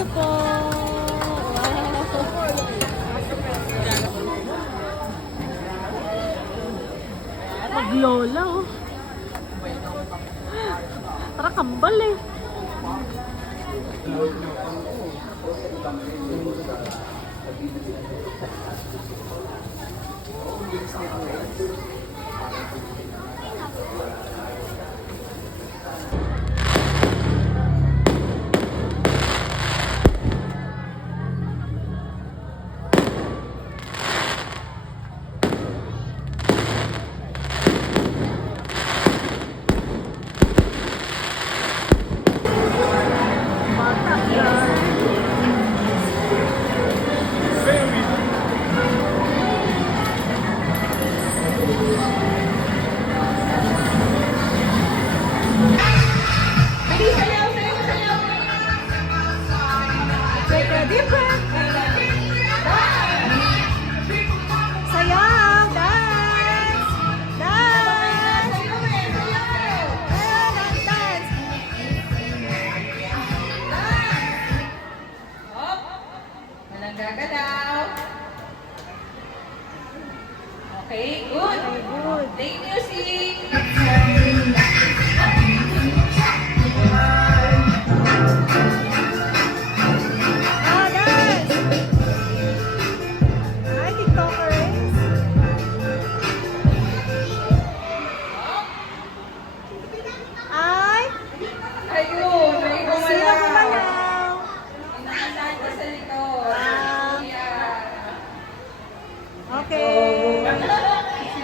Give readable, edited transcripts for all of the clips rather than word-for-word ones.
you po. Wow. Maglola, oh. Tara, kambal eh. Okay, good. Good. Take music. Ayun, may gumalaw. Sino gumalaw? Inaasahan ko sa likod. Okay.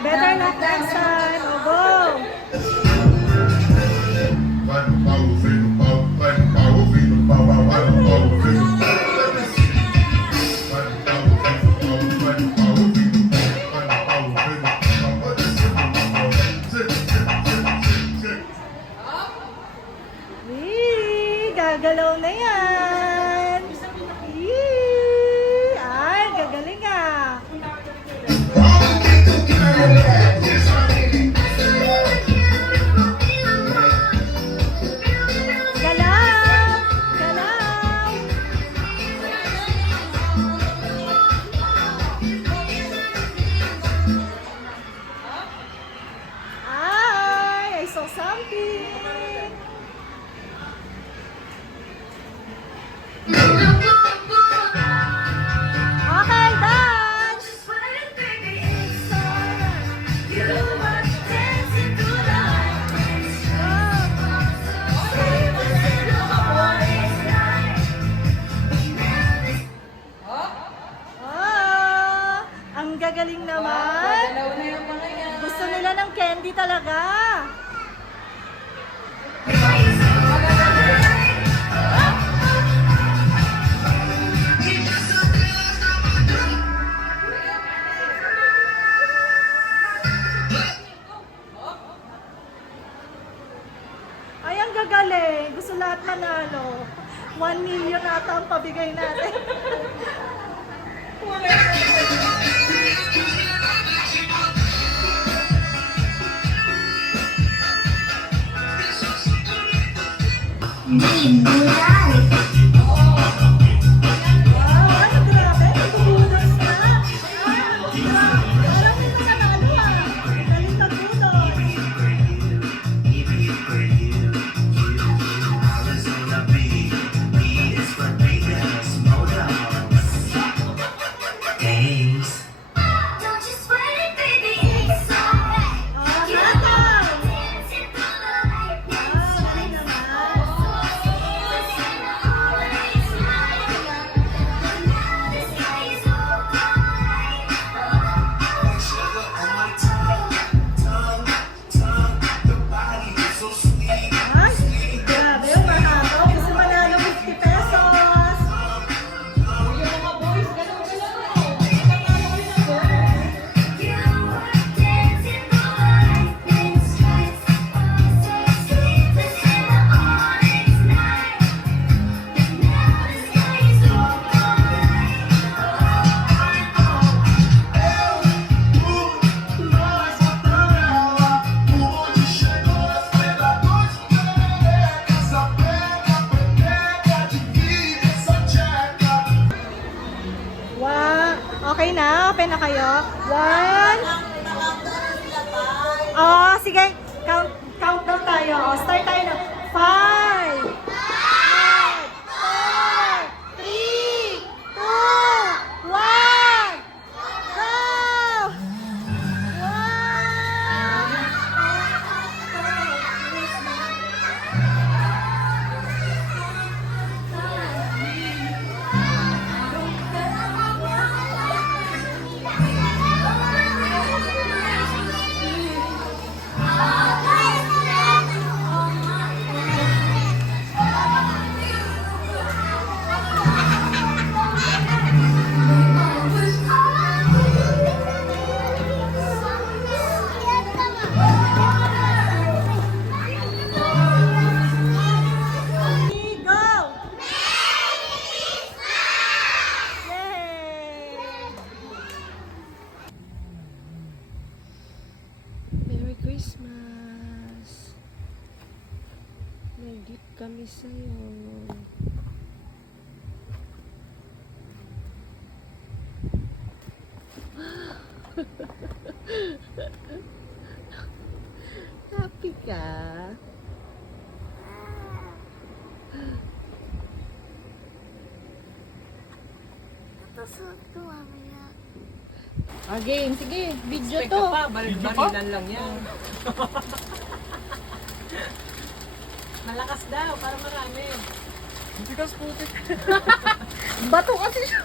Better luck next time. O, go! Gagalaw na yan. Ay, gagaling ah. Galaw! Galaw! Ay, I saw something. Okay, dance! Oh, ang gagaling naman. Dalaw na yung mga yan. Gusto nila ng candy talaga. Ay, ang gagaling. Gusto lahat manalo. 1 million ata ang pabigay natin. Wow, ano grabe? Nagbubudos na. Parang may mananalo ah. Galing nagbudos. Okay na? Open na kayo? 1. Oh, sige. Countdown tayo. Oh, start tayo na. 5, 4, 3, 2, 1. Go! Go! Yay! Merry Christmas! May gift kami sa'yo. Happy ka? Again, sige, video to. Balilan lang yan. Malakas daw, para marami. Tigas putik. Bato kasi siya.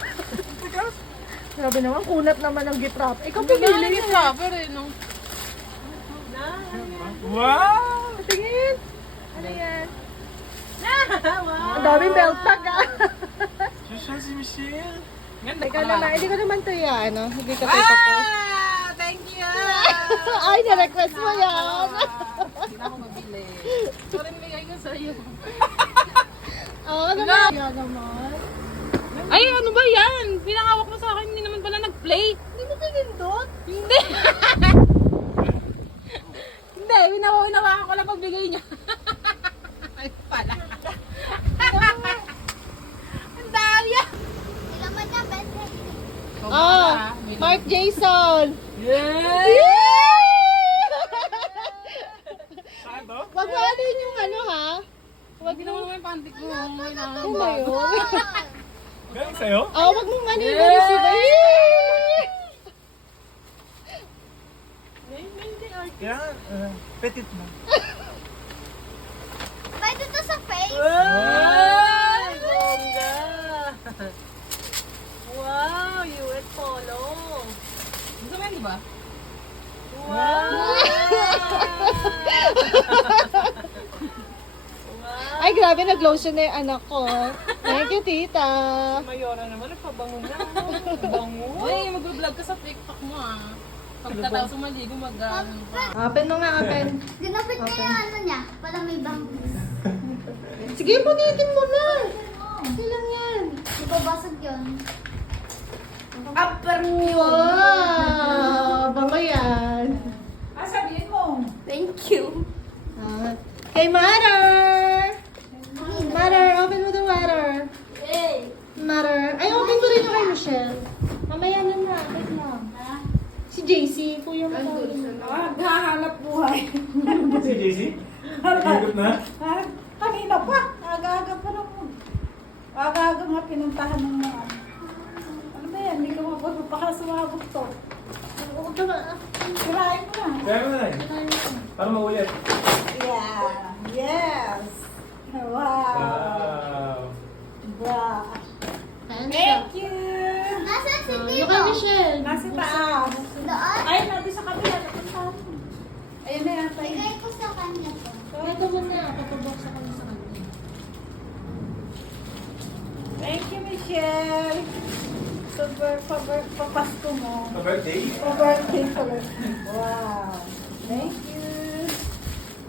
Grabe naman, kunat naman ang gift wrap. Ikaw Pili pili. yung proper eh, no? Wow! Tingin. Ano yan? Wow! Ang daming belt tag ah. Social si Michelle. Ganda Ikaw naman, hindi ko naman to yan, ano? Hindi ka tayo po. Thank you! Ay, na-request mo yan. Hindi na ako mabili. Sorry, bigay ko sa'yo. Oo, ano na? Yan naman. Ay, ano ba yan? Pinangawak mo sa akin, hindi naman pala nag-play. Hindi mo pinindot? Hindi. Hindi, winawakan ko lang pagbigay niya. Ay, pala. Ang dami yan. Oh, Mark Jason. Yay! Saan to? Wag mo ano yung ano ha? Wag mo naman yung pantik mo. Ano ba yun? Galing sa'yo? Oh, wag mong ano yung ano sila. Yan, petit mo. Pwede to sa face. Ay! Bongga! Wow! US Polo! Gusto mo yan, di ba? Wow! Ay, grabe, nag-lotion na yung anak ko. Thank you, tita. Mayora naman, nagpabango na. Bango. Uy, mag-vlog ka sa TikTok mo ah. Pagkatapos maligo Open mo nga, open. Ginapit na yung ano niya. Para may bangus. Sige, punitin mo na. Okay lang yan. Ibabasag yun. Wow! Bango yan. Sabihin mo. Thank you. Kay Mother! Mother, open mo the water. Hey. Mother. Ay, open mo rin yung kay Michelle. Mamaya na na. Wait lang. Si JC, kuya mo tawag mo. Naghahanap buhay. Si JC? Nagigip na? Kanina pa. Aga-aga pa naman. Aga-aga nga pinuntahan ng mga. Ano ba yan? Hindi ka mapapaka sumabog to. Huwag ka ba? Kirain mo na. Kaya mo na eh. Para maulit. Yeah. Yes. Wow. Wow. Wow. Ayan siya. Thank you. Nasaan si Yung Tito? kay Michelle. Nasa taas. Doon? Ay, natin sa kabila. Napuntahan mo. Ayun na yata yun. Bigay ko sa kanya to. Ito mo na. Papaboksa ka na sa kanya. Thank you, Michelle. Papasko mo. Pa-birthday? Pa-birthday pala. Wow. Thank you.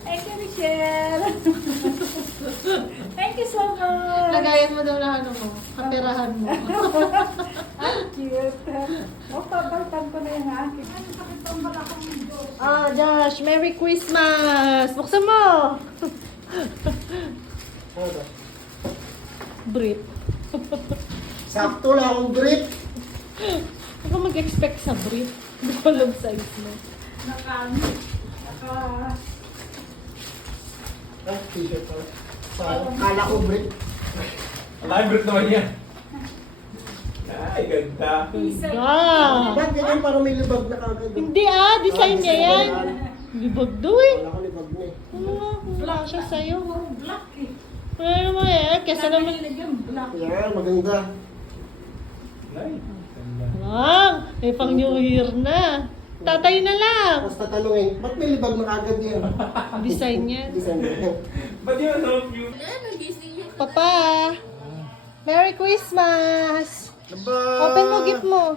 Thank you, Michelle. Thank you so much. Lagayan mo daw na ano mo. Kaperahan mo. Ang cute. Papalitan ko na yung akin. Ah, Josh, Merry Christmas! Buksan mo! Ano ba? Brief. Sakto lang ang grip. ka mag-expect sa brief. Hindi ko alam size mo. T-shirt pala. Kala ko brick. Live naman yan. Ay, ganda. Ah! Ba't ganyan parang may libag na kagad? Hindi design niya yan. Libag daw eh. Wala ko libag na eh. Wala siya sa'yo. Black eh. Wala naman eh. Kesa naman. Yan, maganda. Live. Ganda. Wow! May pang New Year na. Tatay na lang. Tapos tatanungin, ba't may libag na kagad yan? Design yan. Design na yan. Ba't yun, no? Yung... Papa! Merry Christmas! Open mo gift mo.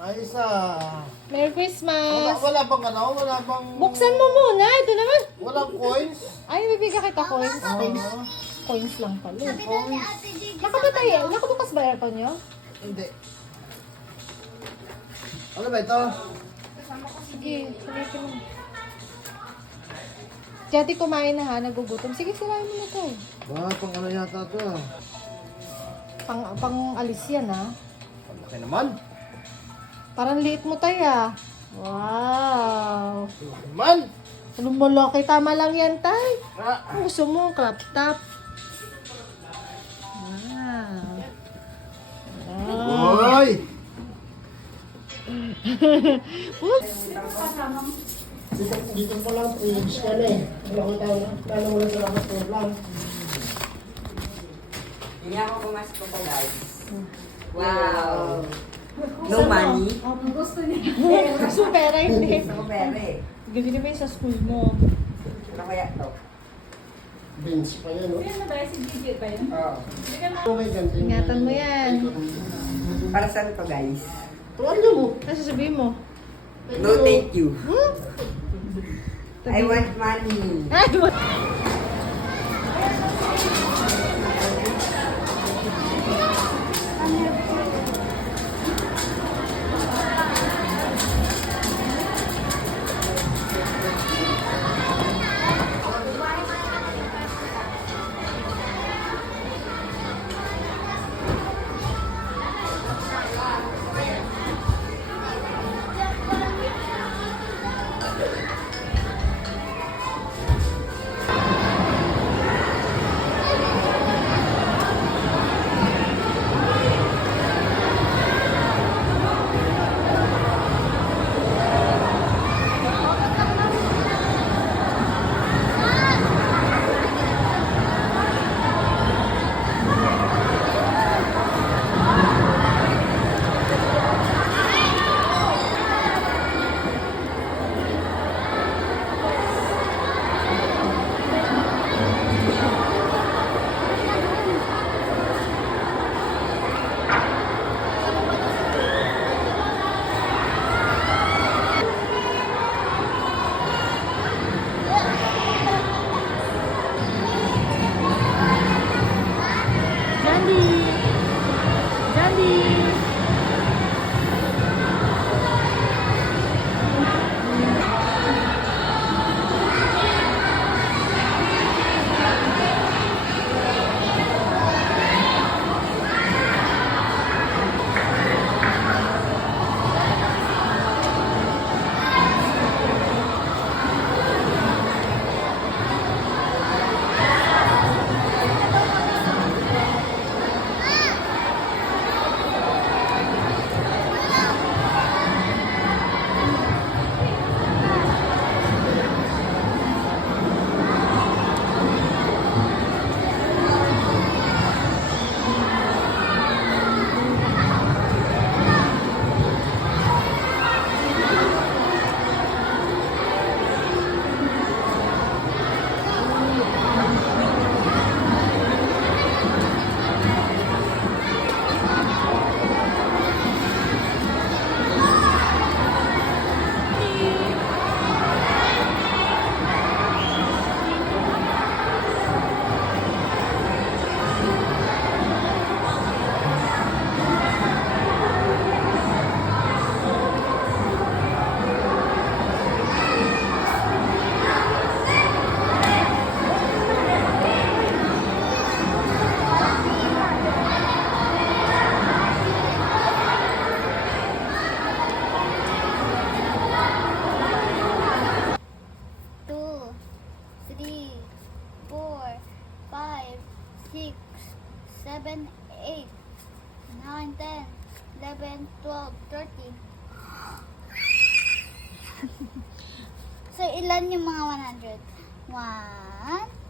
Ayos ah. Merry Christmas! Wala bang ano? Wala bang... Buksan mo muna. Ito naman. Walang coins? Ay, bibigyan kita coins. Coins lang pala. Sabi daw ni Ate Gigi, Nakapatay eh. Nakabukas ba aircon nyo? Hindi. Ano ba ito? Sige, sulitin mo. Jati, kumain na ha. Nagugutom. Sige, sirain mo na to. Pang ano yata ito ah. Pang alis yan ha. Laki naman. Parang liit mo tayo ah. Wow. Laki naman. Anong malaki? Tama lang yan, tay. Ah. Gusto mo, crop top. Wow. Hoy! Oops. Dito po lang, fridge ka na eh. Wala ko tayo. Lalo mo lang sa lakas ko lang. Hindi ako pumasok ko guys. Wow. No money. Gusto niya. Gusto pera, hindi. Gusto ko pere. Gawin mo yung sa school mo. Ano kaya to? Bench pa yan, no? Oh. Okay, ganito yung- Ingatan mo yan. Para saan to guys? Tuwalya mo. Ano sasabihin mo? No thank you. Hmm? I want money. Ay, 7, 8, 9, 10, 11, 12, 13. So, ilan yung mga 100? 1,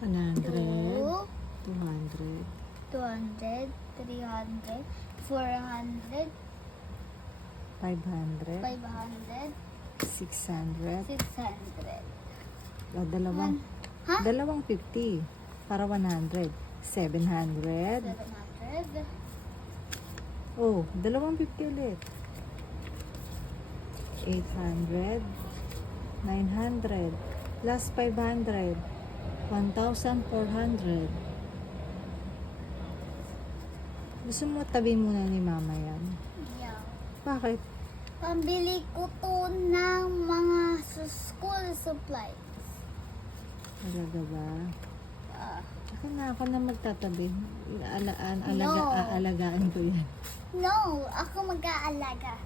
100, 2, 200, 200, 300, 400, 500, 500, 600, 600. dalawang, Ha? dalawang 50 para 100, 700, 700. oh, dalawang 50 ulit, 800, 900, plus 500, 1,400. Gusto mo tabi muna ni mama yan? Yeah. Bakit? Pambili ko to ng mga school supplies. Talaga ba? Ah, Ako na magtatabi. No. Aalagaan ko yan. no, ako mag-aalaga.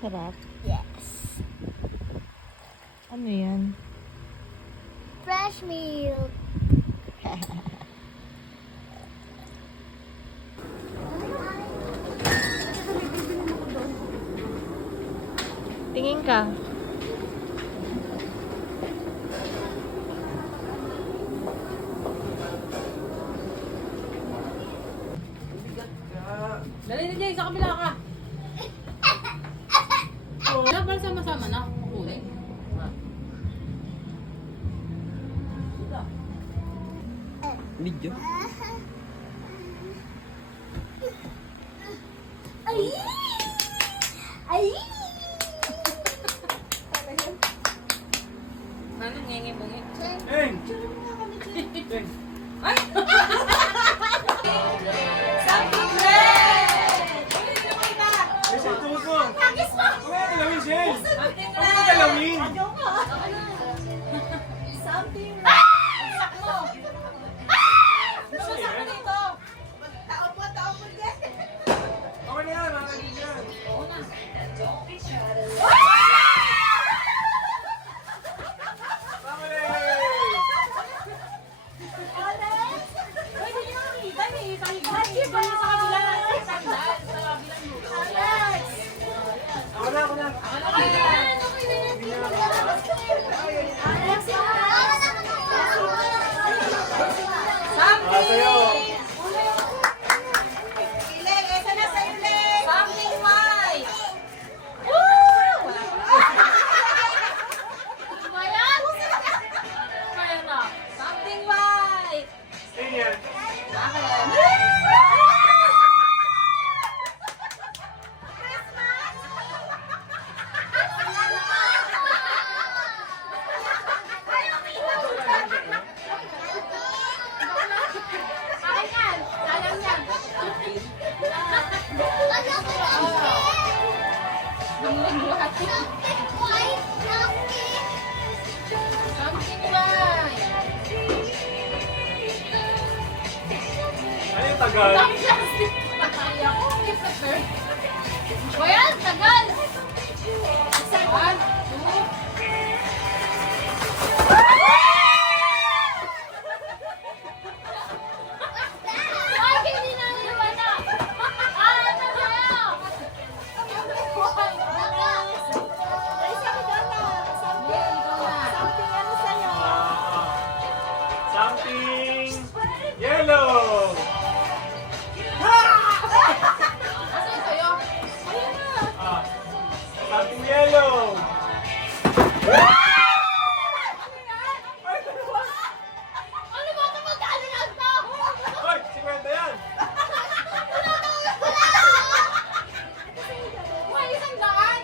Sarap. Yes. Ano yan? Fresh milk. Tingin ka. Dali na Jay, sa kabila ka. Wala pala sama-sama na. Uli. Video. Ay! Ay! Anong ngengi-bungi? Eng! Eng! Michelle, tungkol ko! Huwag ka galawin, Michelle! Huwag ka galawin! Something. Okay na yan, mga kaibigan. Ako na. Sa'yo. Sa'yo yan. Ano yung tagal? Ayan, tagal! One, Something yellow! Asan sa'yo? Ah, something yellow! Ano ba ito? Magkano lang to? Hoy, 50 yan! May isang daan!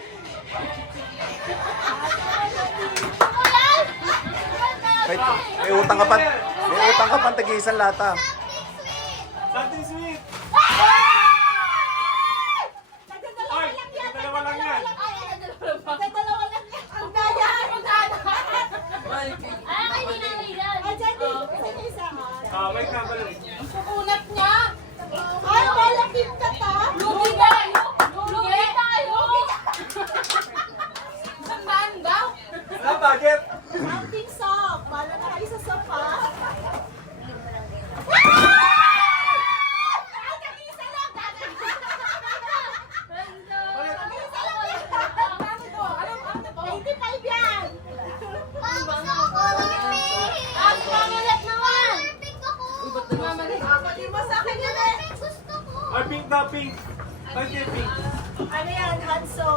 May utang ka pa. May utang ka pa tag-iisang lata. Something sweet! Hoy, dalawa lang yan! Ah, wait na, balik. Sukunat niya! Ay, malapit ka ta. Lugi tayo! Lugi tayo! Isang daan daw? budget. Something soft. Bala na kayo sa sofa. Ay, pink na pink. Ay, pink. Ano yan, Hanso?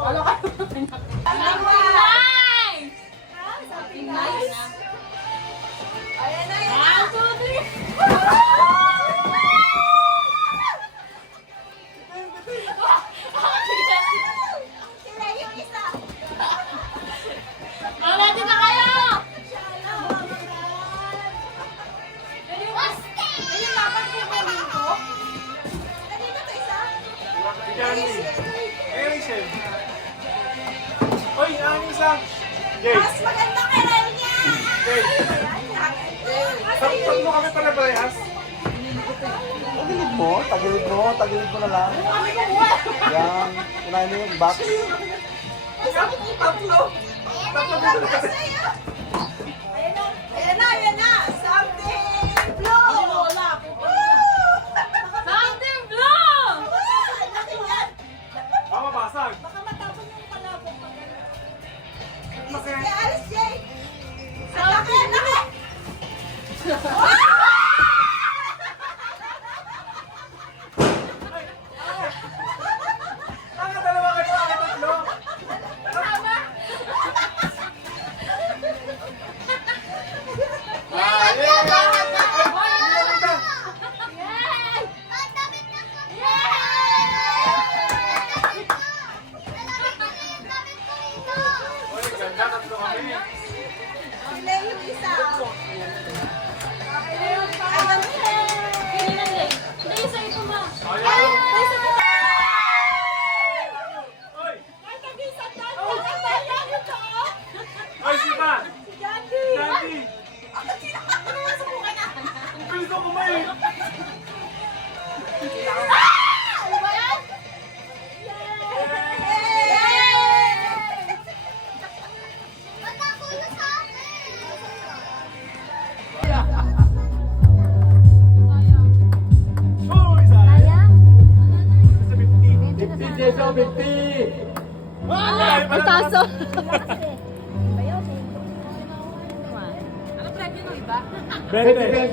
Something nice. Ayan na yan. 1, 2, 3. Sila yung isa. Ready na kayo? Ayun, dapat yung kunin ko. Nandito to isa. Si Candy. Eh, Rachel. Oy, ano isang? Jay. Mas maganda kay Rania. Jay. Saan mo kami pala parehas? Tagilid mo na lang. Yan, kunain mo yung box. Tatlo. Tatlo dito na kasi. Ayan na. Something blue. Something blue! Laki yan. Baka mabasag. Baka matapon yung palabok pag gano'n. Kasi, Sige, alis, Jay. Ang laki. dalawa kayo, tatlo. Ah, yeah! Oy, ganda, tatlo kami. Sila yung isa. Ayaw. Oy! Oy, sima! Candy! Ang bilis ako kumain! Uy, sayang! Sa 50. Ay, taso! Ano premyo ng iba? 20.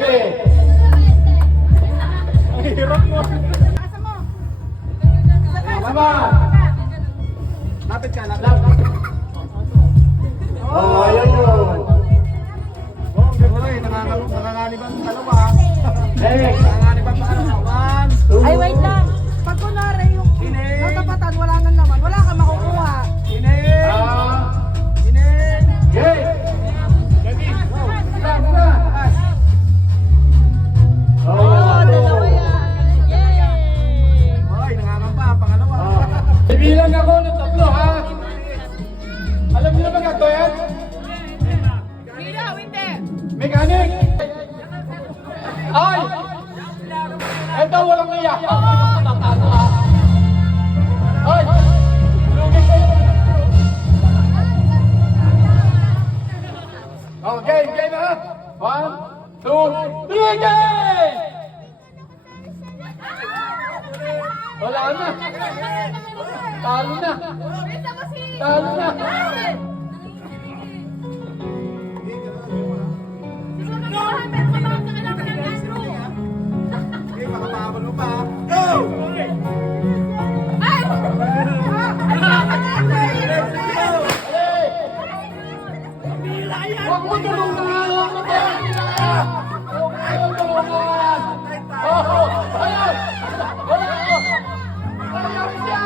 Ang hirap mo! Sama! Lapit ka, lapit. Oh, ayan yun. Oh, ang ganda rin. Nanganganiban sa dalawa. Next! Nanganganiban sa dalawa. 1, 2. Ay, wait lang. Pag kunwari yung natapatan, wala na naman. Wala kang makukuha. Inig! Inig! Yay! Gani! Oh, dalawa yan! Ay, nangangamba. Pangalawa. Ibilang ako ng tatlo, ha? Alam niyo na ba gagawin yan? Hindi. Mechanic! Ay! Ito, walang niyak. Ay! Lugi kayo. Oh, game ha? 1, 2, 3, game! Wala na. Talo na. Talo na. Okay, makapabal mo pa. Go! Huwag mo tulungan! Huwag mo tulungan! Huwag mo tulungan! Oh! Ayun! Wala ko! Ayun siya!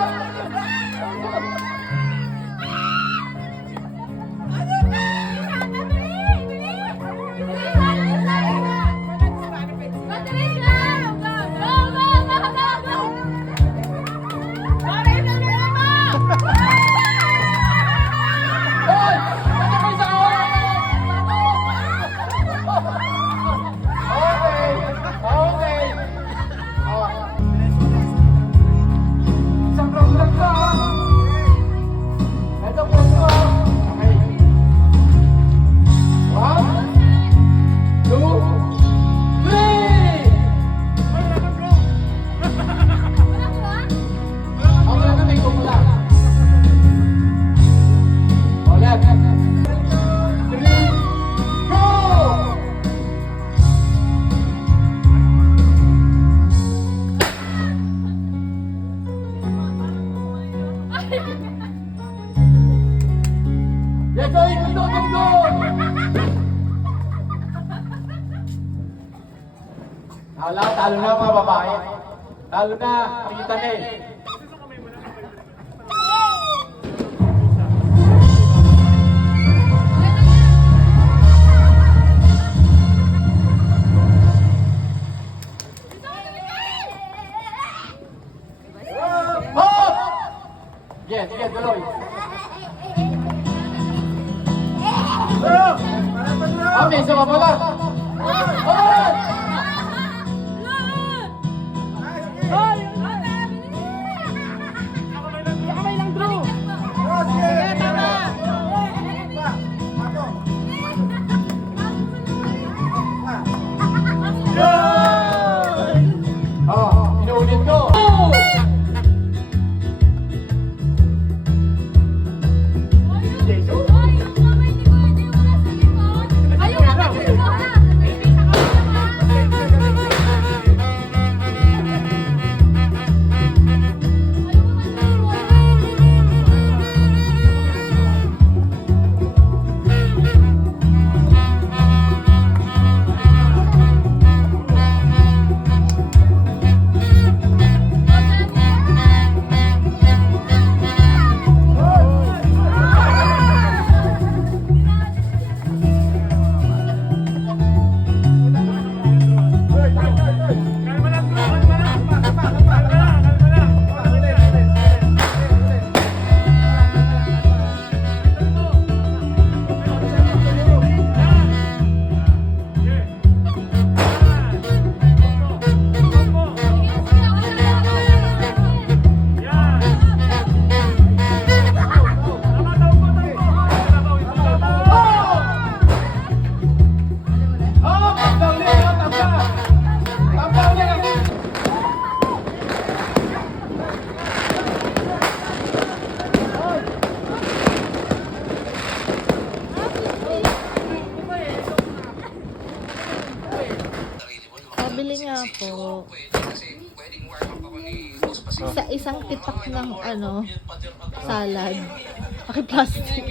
Hoy! Ano ko sa Let's go, go! Talo na mga babae. Talo na, pakita na eh. Sige, sige, tuloy. Amin, sa mabala. Inuulit ko. Pabili nga po. Sa isang tipak ng salad. Paki-plastic.